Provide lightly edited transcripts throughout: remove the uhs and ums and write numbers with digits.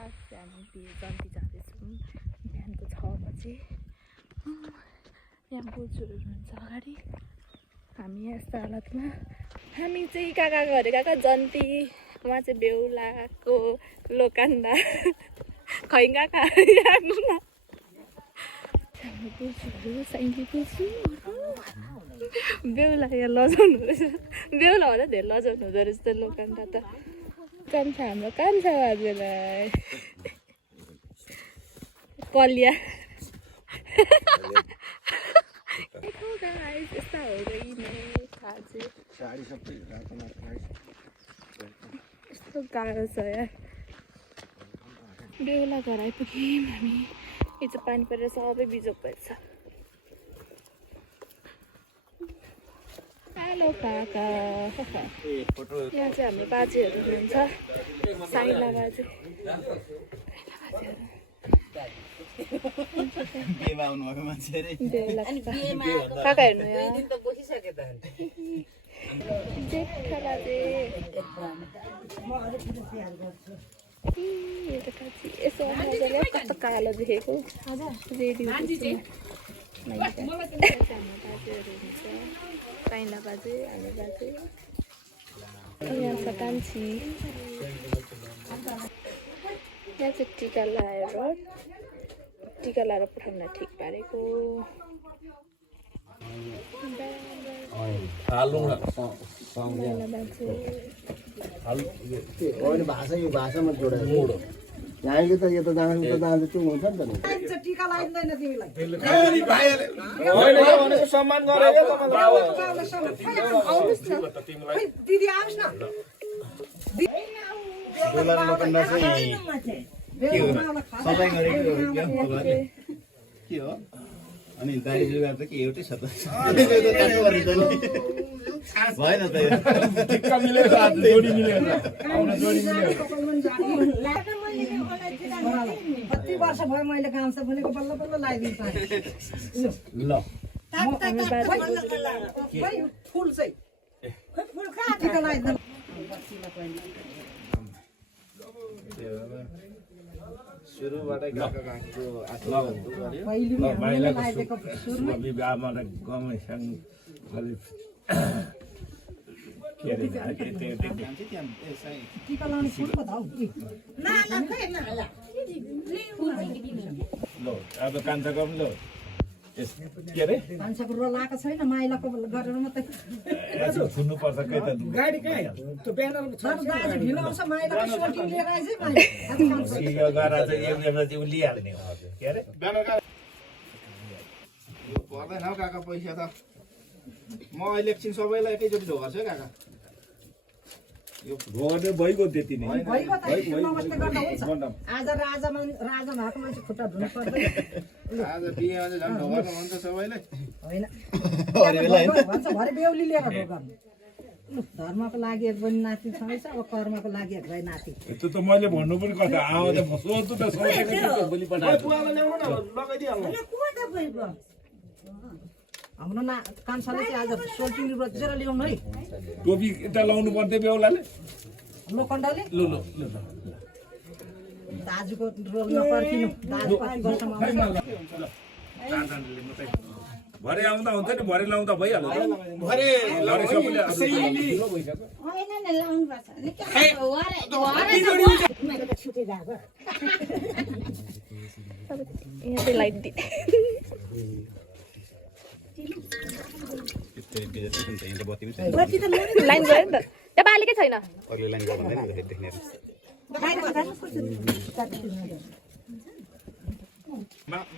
हामी जन्ती जाँदैछौँ बिहानको 6 बजे। यहाँ बोजूहरू हुनुहुन्छ अगाडि, हामी यस्तो हालतमा। हामी चाहिँ काका घरे गएको जन्ती, उहाँ चाहिँ बेहुलाको लोकान्डा खै काका हेर्नु न। हाम्रो बोजूहरू साइली बोजू बेहुला यहाँ लजाउनु रहेछ, बेहुला भन्दा धेरै लजाउनु हुँदो रहेछ त लोकान्डा त। कान्छ हाम्रो कान्छ हजुरलाई कलिया यस्ता हो यस्तो गाह्रो छ यार। बेहुला घर आइपुग्यौँ हामी। यो चाहिँ पानी परेर सबै बिजोक भएछ। हेलो काका। यहाँ चाहिँ हाम्रो बाजेहरू हुनुहुन्छ, साइला बाजे। काका हेर्नु यहाँ जेठा बाजे। यसो मजाले कस्तो कालो देखेको रेडी हुँदैछ। हाम्रो बाजेहरू हुनुहुन्छ, साइला बाजे, हाम्रो बाजे। यहाँ छ कान्छी। यहाँ चाहिँ टिका लगाएर पठाउन ठिक पारेको। भाषा यो भाषामा जोडेर यहाँले त यो त जान्छ त जान्छ त्यो हुन्छ नि त। टिका लगाइदैन तिमीलाई भनेको सम्मान गरेको तपाईँलाई। दिदी आउस् न। बेहुला लोकन्डा चाहिँ के हो सबै गरेको के हो अनि दारी जुगार त के एउटै छ त भएन त ठिक्क मिलेर जोडी मिलेर आउन जोडी मिलेर। कति वर्ष भयो मैले गाउँछ भनेको बल्ल बल्ल लगाइदिन्छ ल फुल चाहिँ फुल कहाँ टिका लगाइदिनु सुरुबाटै काका काकीको आशीर्वादहरू गर्यो। विवाहमा गमेसँग अलि के अरे टिका लाउने फुल पो त हौ ल अब कान्छाको पनि ल के अरे कान्छाको रोलाएको छैन माइलाको गरेर मात्रै सुन्नुपर्छ के त गाडी कहाँ त्यो ब्यानर छ दाजु ढिलो आउँछ माइलाको सोल्टी लिएर आइज माइला गरा चाहिँ एउटा चाहिँ लिइहाल्ने हो के अरे ब्यानर पर्दैन हौ काका पैसा त म अहिले एकछिन सबैलाई एकैचोटि ढोगार्छु है काका। यो ढोगार्दै भइगयो त्यति नै आज राजा भएको मान्छे खुट्टा धुनु पर्दैन। आज बिहेमा चाहिँ झन् ढोगार्नु भन्छ सबैले होइन भन्छ भरे बेहुली लिएर ढोगार्नु। धर्मको लागि एक बहिनी नाति छँदैछ, अब कर्मको लागि एक भाइ नाति। त्यो त मैले भन्नु पनि कता आऊ त सोध्नु त सोधेको भोलि पठाउँछु। हाम्रो कान्छाले चाहिँ आज सोल्टिनी रोजेर ल्याउनु है। टोपी यता लाउनु पर्दै बेहुलाले लोखण्डले ल ल ल दाजुको रोल नपर्किनु। दाजु कति वर्षमा भरे आउँदा हुन्छ नि, भरे लाउँदा भइहाल्छ। भरे यहाँ चाहिँ लाइट दि लाइन गयो नि त त्यो बालेकै छैन।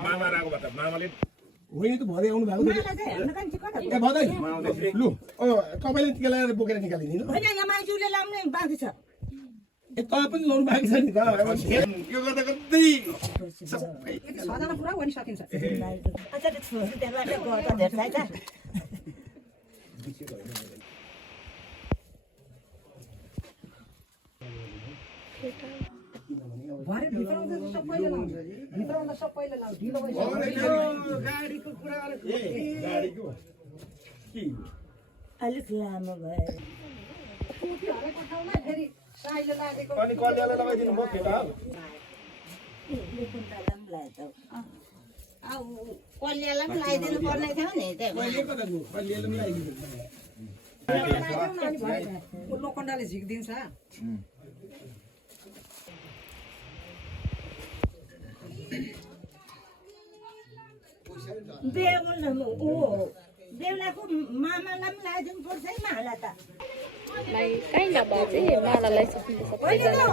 मामा राको भन्छ मामाले होइन त भरे आउनु भएको लु तपाईँले टिका लगाएर बोकेर निकालिदिनु होइन यहाँ माइजूले लाउने बाँकी छ तपाईँ पनि लाउनु बाँकी छ नि त। यो गर्दा कतै छजना पुरा भनि सकिन्छ। भरे भित्राउँदा सबैले लाउँछ, भित्राउँदा सबैले लाउँछ। ढिलो भइसक्यो गाडीको कुरा गाडीको अलिक लामो भयो। फेरि साइलो लागेको अनि कलियाले लगाइदिनु भयो फेटा कलियालाई पनि लगाइदिनु पर्ने थियो नि लोखण्डले झिकिदिन्छ बेहुलाको मामालाई पनि लगाइदिनु पर्छ है माला त कहीँ नभए चाहिँ मालालाई सिक्नु सबैजना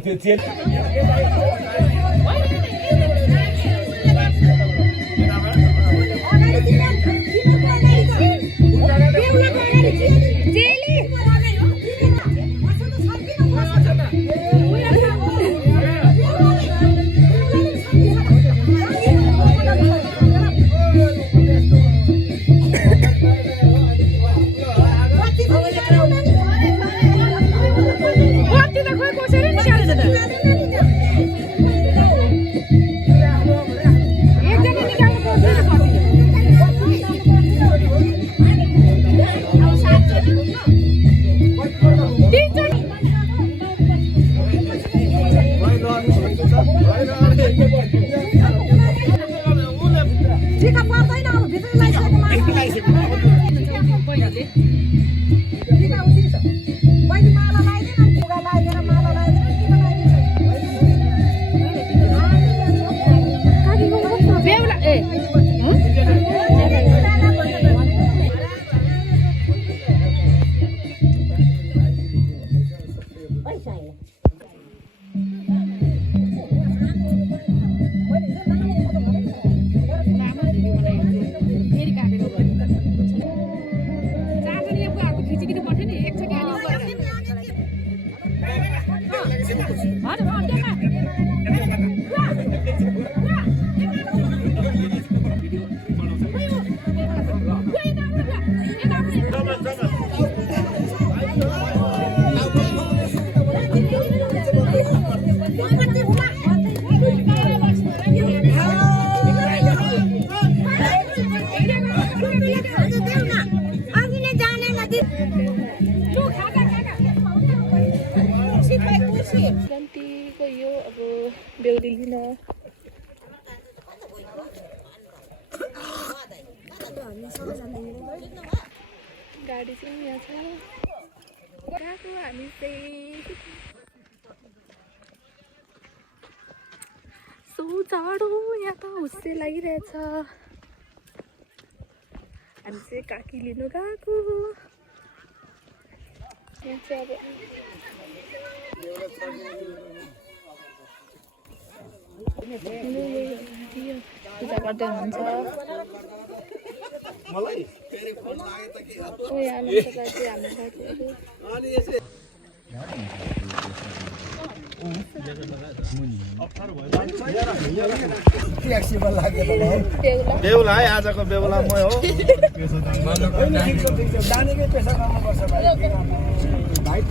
त्यो चेन जन्तीको यो अब बेहुली लिन गाडी चाहिँ यहाँ छ गएको हामी चाहिँ सो जाडो यहाँ त हुस्से लागिरहेछ हामी चाहिँ काकी लिनु गएको यहाँ चाहिँ अब पूजा गर्दै हुनुहुन्छ बेहुला है आजको बेहुला म हो जानेकै पेसा गर्नुपर्छ भाइ त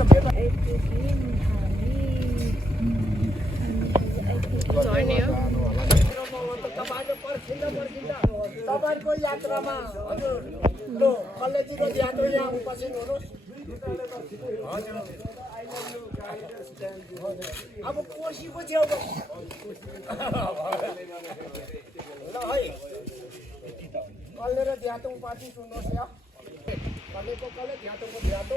तपाईँको यात्रामा हजुर लो कलेजीको यात्रा यहाँ उपस्थित हुनुहोस् अब कोसीको छेउको ल है कल्ले र ध्यातुङ पार्टी सुन्नुहोस् यहाँ कल्लेको कल्ले ध्यातुङको ध्यातु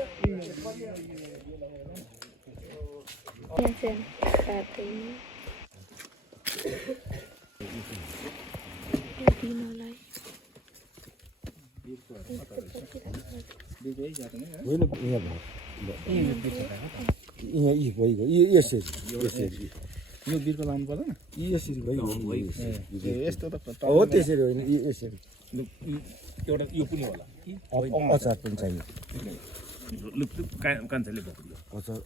यो बिर्को लाउनु पर्दैन यसरी भयो यस्तो त हो त्यसरी होइन यसरी एउटा यो पनि होला अचार पनि चाहियो कान्छाले बोक्यो अचार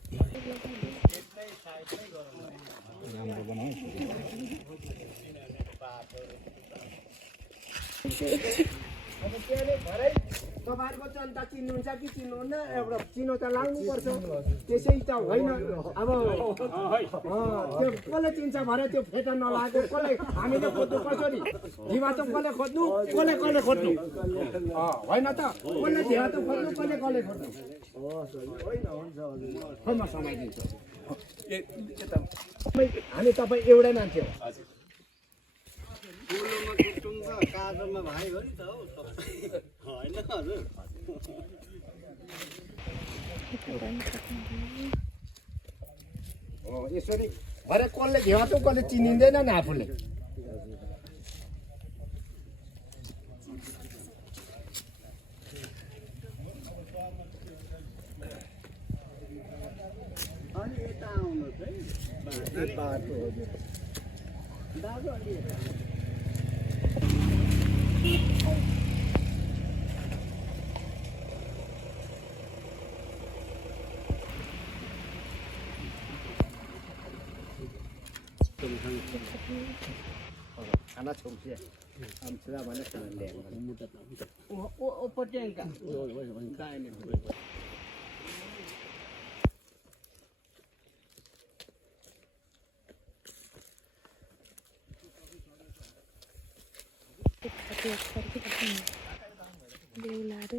राम्रो बनाऊ अब त्यसले भरै तपाईँहरूको जनता चिन्नुहुन्छ कि चिन्नुहुन्न एउटा चिनो त लाउनुपर्छ त्यसै त होइन अब त्यो कसले चिन्छ भरे त्यो फेटा नलागेको कसले हामीले खोज्नु कसरी ढिवा त कसले खोज्नु कसले खोज्नु होइन त कसले ढिवा त खोज्नु कसले खोज्नु होइन म समय दिन्छु हामी तपाईँ एउटै मान्छे हो यसरी भरे कसले घेवा त कसले चिनिँदैन नि आफूले खाना छोड्छ amsra mana kana leng o potenga बेहुलाहरू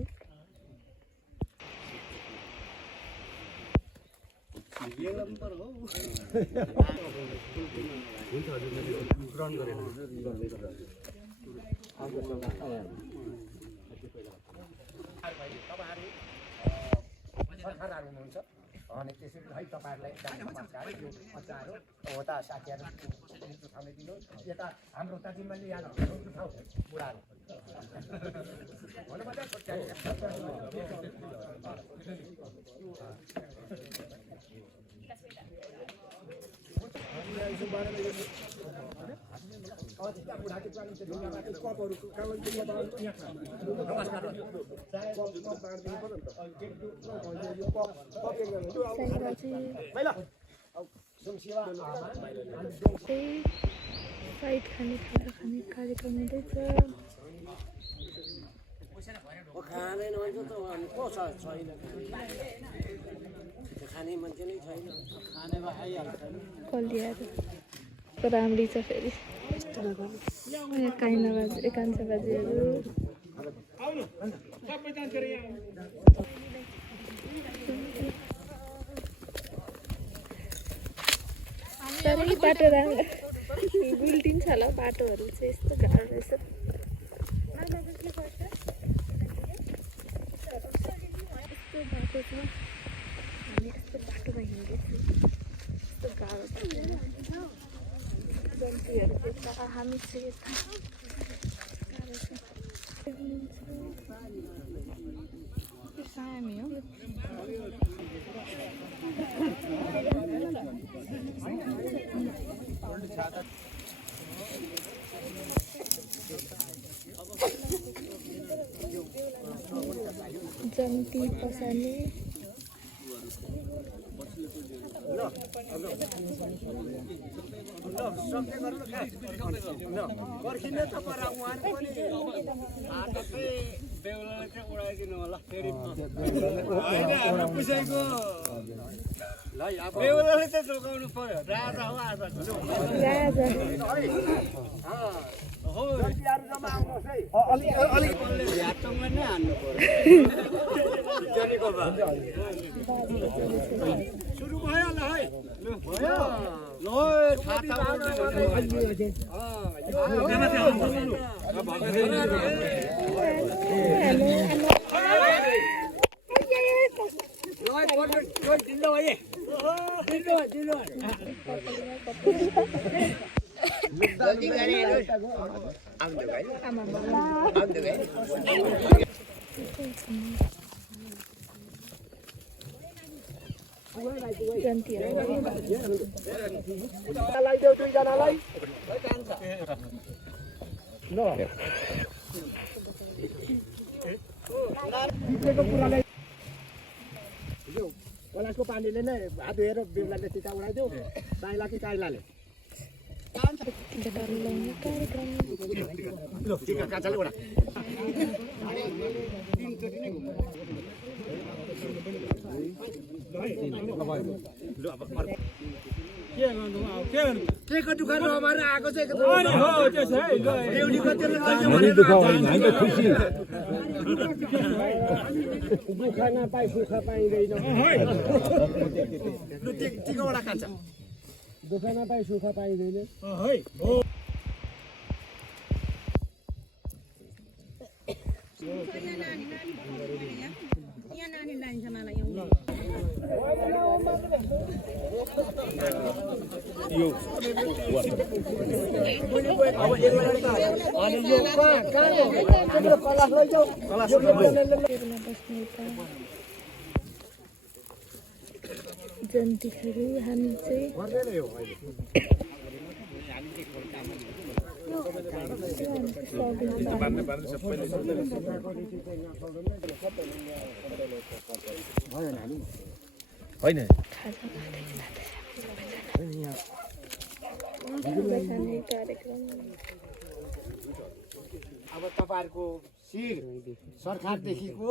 सरकारहरू हुनुहुन्छ अनि त्यसरी है तपाईहरुलाई नमस्कार यो बच्चाहरु होता साथीहरु उठाउने दिनु यता हाम्रो त जिम्मेवारी यहाँ उठाउ बुढाहरु भन्नु साइड खाने खाना खाने कार्यक्रम हुँदैछ खाँदैन भन्छ त को छ छैन खाने मान्छे नै छैन खानेमा आइहाल्छ कलियाहरू राम्री छ फेरि काइना बाजे कान्छा बाजेहरू साह्रै बाटो राम्रो गुल्टिन्छ होला बाटोहरू चाहिँ यस्तो गाह्रो रहेछ यस्तो बाटो छ हामी यस्तो बाटोमा हिँड्दैछु यस्तो गाह्रो जन्तीहरू देख्दा हामी चाहिँ यता गाह्रो छ त्यो सामी हो जन्ती पसाने बेहुलाले त जोगाउनु पर्यो राजा हो आजको हातमा नै हान्नु पर्यो सुरु भयो ल है भयो लगाइदेऊ दुईजनालाई कलासको पानीले नै हात धोएर बेहुलाले टिका उडाइदेऊ दाइला कि काइलाले टिका काँचाले उडा केको दुःख नभएर आएको चाहिँ दुःख नपाई सुख पाइँदैन टिकोबाट खान्छ दुःख नपाई सुख पाइँदैन जन्तीहरू हामी चाहिँ होइन अब तपाईँहरूको शिर सरकारदेखिको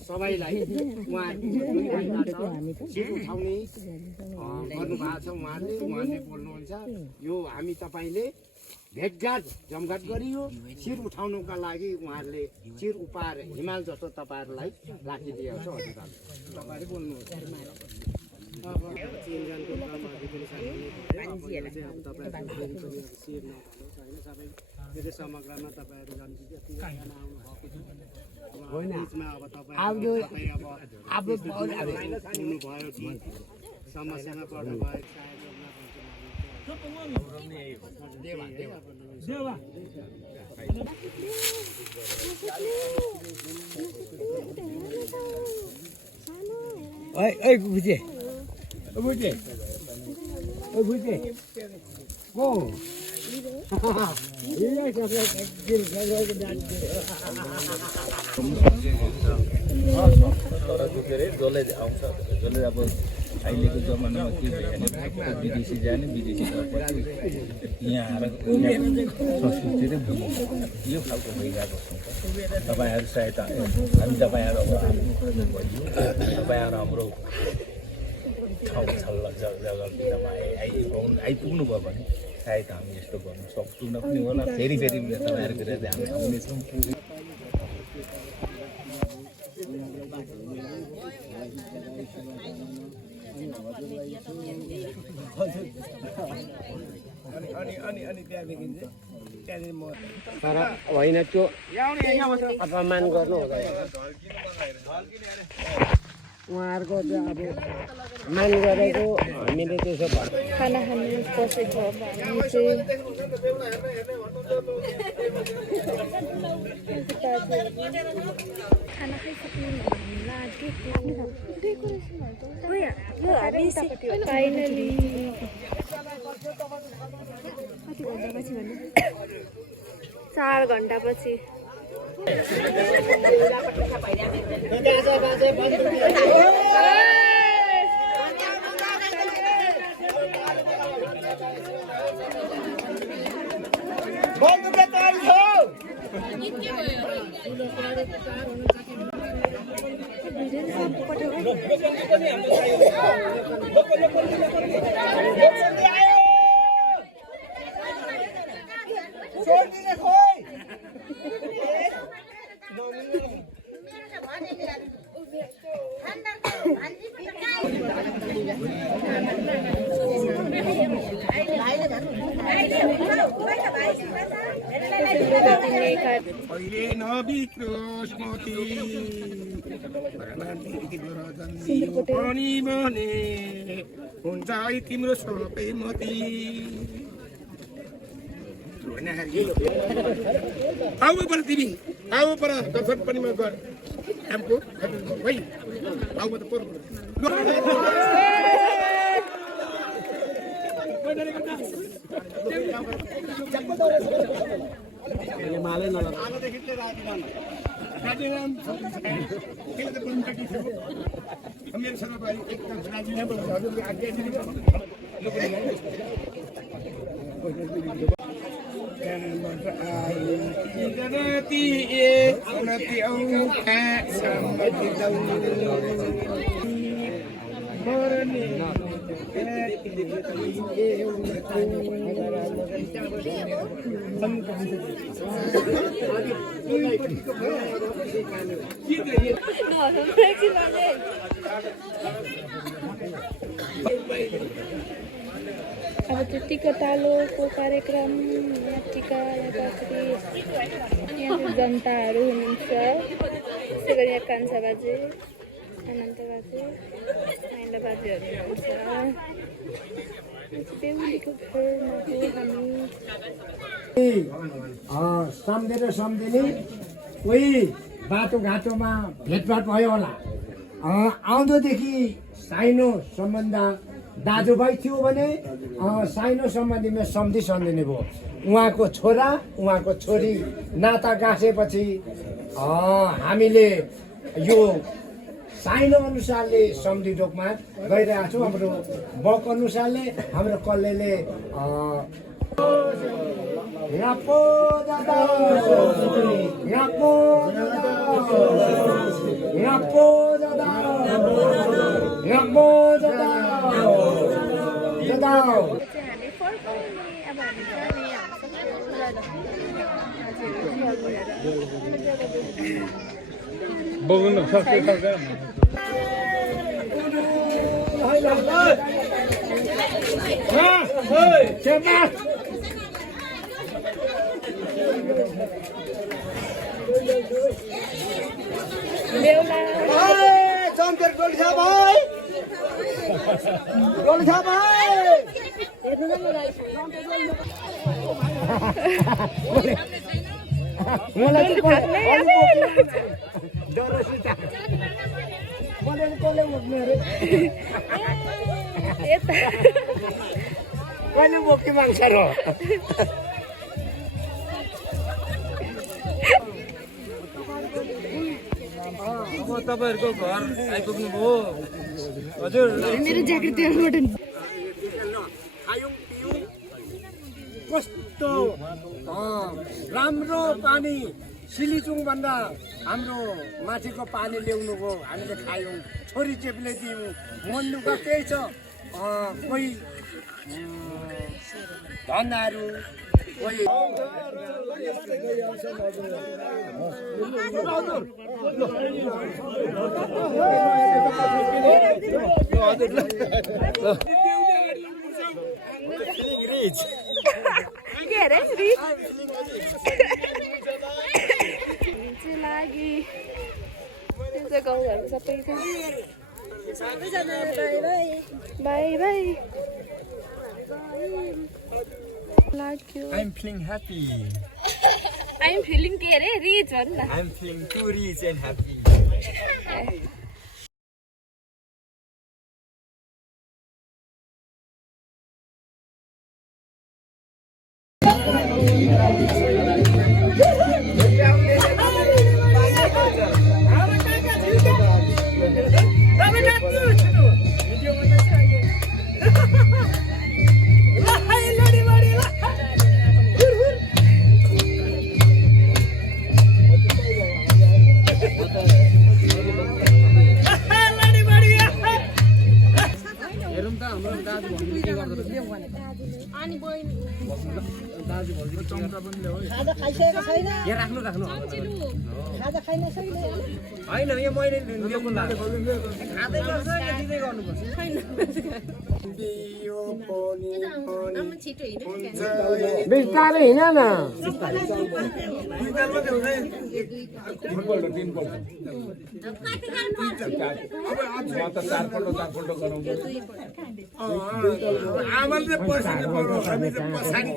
सबैलाई उहाँहरूको शिर उठाउने गर्नुभएको छ उहाँले बोल्नुहुन्छ यो हामी तपाईँले भेटघाट जमघाट गरियो शिर उठाउनुका लागि उहाँहरूले शिर उपहार हिमाल जस्तो तपाईँहरूलाई राखिदिएको छ अधिकार तपाईँले बोल्नुहोस् समग्रमा तपाईँहरू हुनुभयो समस्यामा पर्नु भयो जसले आउँछ जसले अब अहिलेको जमानामा के भयो भने विदेशी जाने विदेशी गएपछि यहाँ आएर संस्कृति नै भुल्नु यो खालको भइरहेको छ तपाईँहरू सहायता हामी तपाईँहरू तपाईँहरू हाम्रो ठाउँ जग्गामा आइपुग्नु भयो भने सायद हामी यस्तो गर्नु सक्छौँ पनि होला फेरि तपाईँहरूतिर हामी आउनेछौँ तर होइन त्यो अपमान गर्नु हुँदैन उहाँहरूको चाहिँ अब मान गरेको हामीले त्यसो भयो खाना खानु बसेको अब हामी चाहिँ खाना खाइसक्नु फाइनली 4 घन्टापछि हुन्छ तिम्रो सबै मती आऊ पर तिमी आऊ पर दर्शन पनि म गर हमको भाइ आऊ म त पर मालै नलगा मेरो सबै एकदम राजीनामा हजुरले आज्ञा दिनु जगती एक उन्नति औखा सम्मति दौ मरने अब त्यो टिका तालोको कार्यक्रम यहाँ टिका यहाँ कसरी यहाँ चाहिँ जनताहरू हुनुहुन्छ त्यसै गरी यहाँ कान्छा बाजे अनन्त बाजे माइला बाजेहरू हुनुहुन्छ बेहुलीको घरमा हो हामी सम्झेर सम्झिने कोही बाटोघाटोमा भेटभाट भयो होला आउँदोदेखि साइनो सम्बन्ध दाजुभाइ थियो भने साइनो सम्बन्धीमा सम्झिने भयो उहाँको छोरा उहाँको छोरी नाता गाँसेपछि हामीले यो साइनो अनुसारले सम्धि डोकमा गइरहेको छौँ हाम्रो बक अनुसारले हाम्रो कल्लेले बग्नु सक्छ कहिले बोकी माग्छ र अब तपाईँहरूको घर आइपुग्नु भयो हजुर मेरो ज्याकेट त्यहाँबाट कस्तो राम्रो पानी सिलिचुङ भन्दा हाम्रो माथिको पानी ल्याउनु भयो हामीले खायौँ छोरी चेपले दियौँ मन दुःख केही छ कोही धन्दाहरू कोही के अरे लागि त्यसै गाउँघरको सबै बाई बाई लाग्यो I'm feeling happy. I'm feeling के अरे रिच भन्नु न I'm feeling too rich and happy. खाजा खाइसकेको छैन यहाँ राख्नु राख्नु खाजा खाइन सक्ने होइन यो मैले ल्याउनु लाग्यो खाँदै गर्छ या दिँदै गर्नुपर्छ बिस्तारै हिँड न आमाले पछाडि पर्यो हामी त पछाडि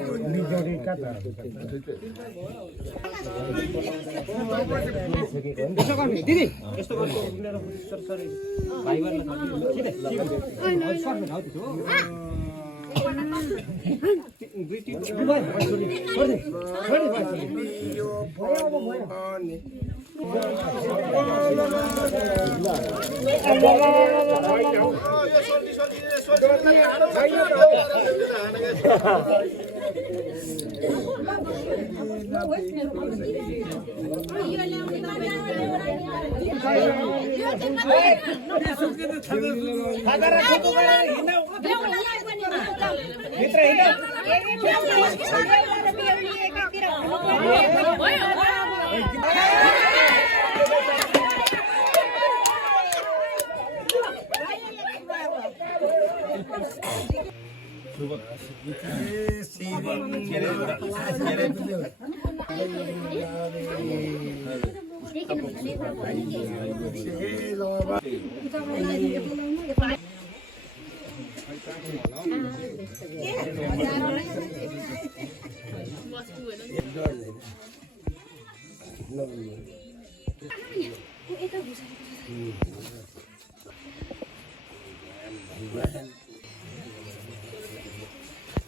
दिदी यस्तो गर्नु सरी भाइ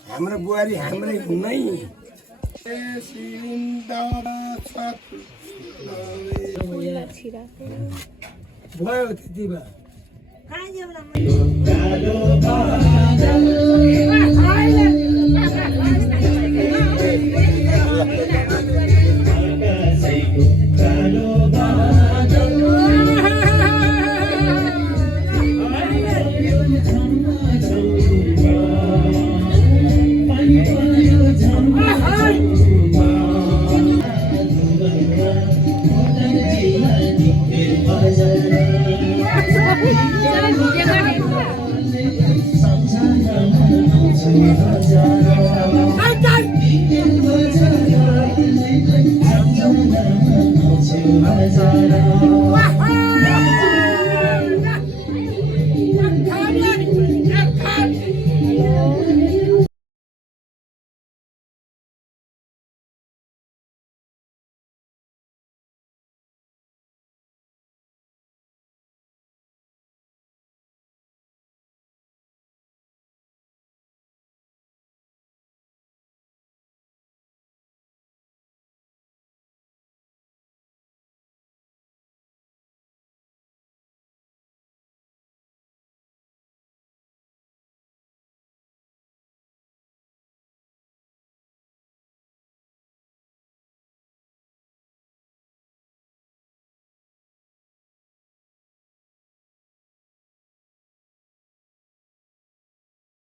हाम्रो बुहारी हाम्रै नै भयो त्यति भए Hãy subscribe cho kênh Ghiền Mì Gõ để không bỏ lỡ